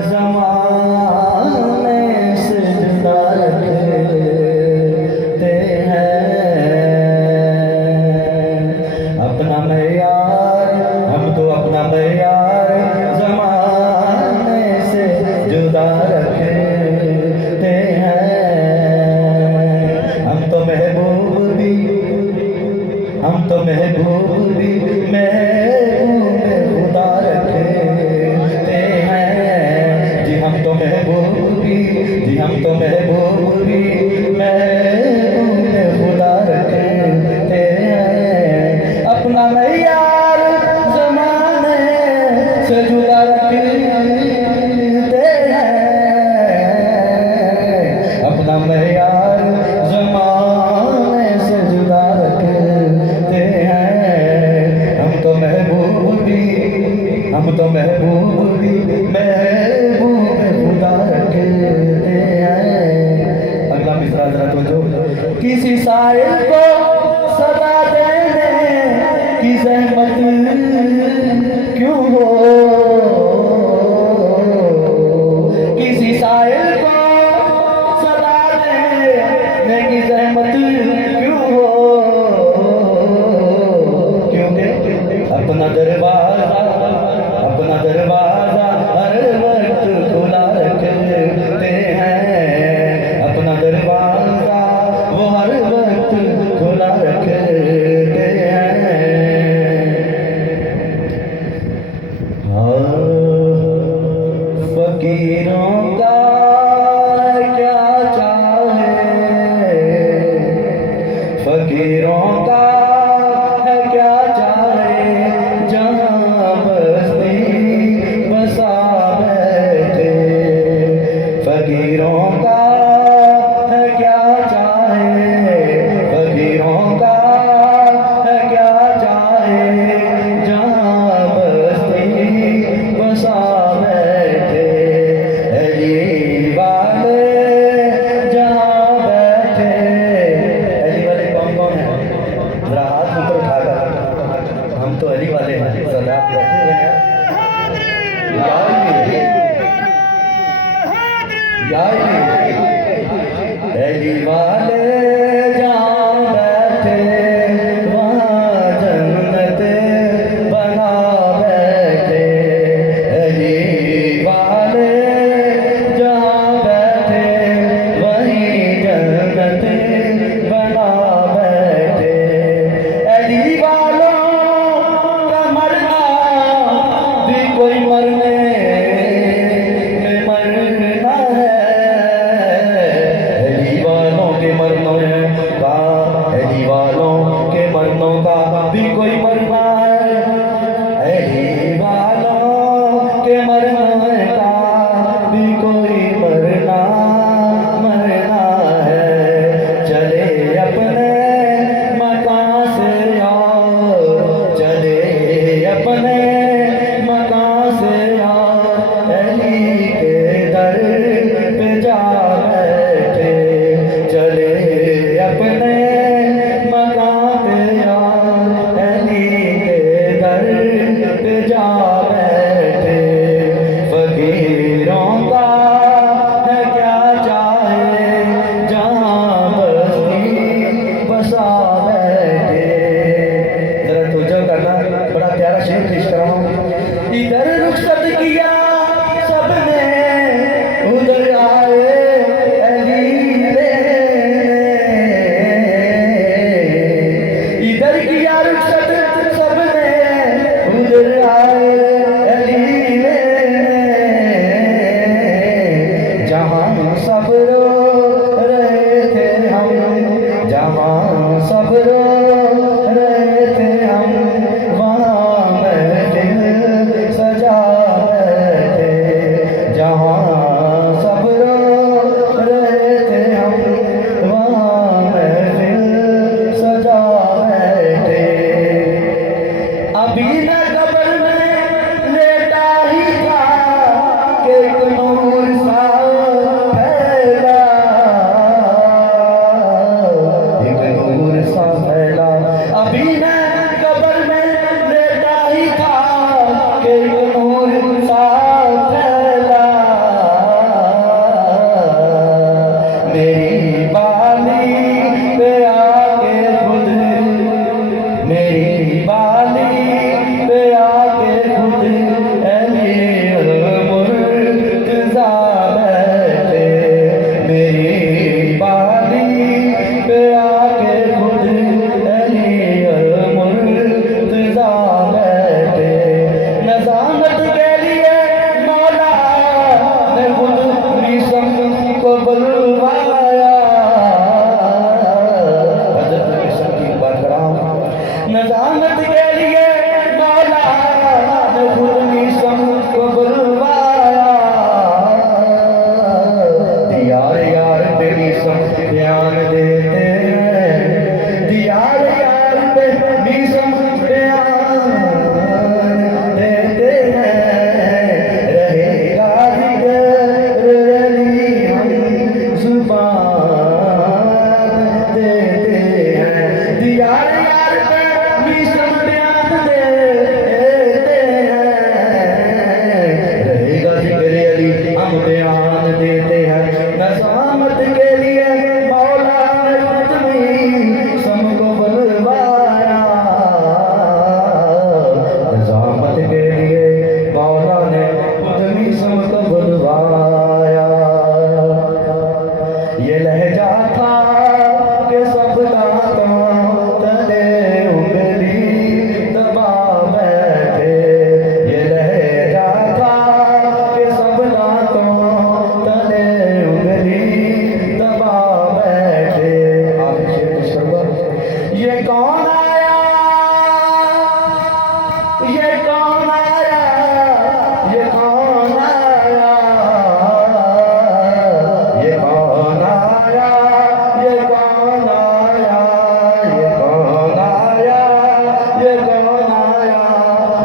ज़माने से जुदा रखते हैं। अपना मयार, हम तो अपना मयार ज़माने से जुदा रखते हैं। हम तो महबूब भी महबूब खुदा रखते हैं। जी हम तो महबूब भी महबूब खुदा रखते हैं। अपना मयार ज़माने से जुदा रखते हैं। अपना मयार ज़माने से जुदा रखते हैं। हम तो महबूब भी महबूब खुदा रखते हैं। अगला मिसरा जरा तो जो किसी साइल को सदा देने की ज़हमत क्यों हो, किसी साइल को सदा देने की ज़हमत क्यों हो, क्योंकि अपना दरवाज़ा हर वक्त खुला रखते हैं। अपना दरवाज़ा वो हर वक्त खुला रखते हैं। हाँ, फकीरों का क्या चाहे, फकीरों का है क्या चाहे, जहाँ बस्ती बसा बैठे। फकीरों का है क्या चाहे, फकीरों का है क्या चाहे, जहाँ बस्ती बसा बैठे। अली वाले जहाँ बैठे, अली वाले कौन कौन है? जरा हाथ ऊपर उठाकर, हम तो अली वाले हैं, सदा बैठे हुए हैं। अली वाले जहाँ बैठे वहाँ जन्नत बना बैठे। अली वाले जहाँ बैठे वहीं जन्नत बना बैठे। अली वालों का मरना भी कोई मरने में मरना है। अली वालों के मरनों का, अली वालों के मरनों का भी कोई मरना है। अली वालों के मरनों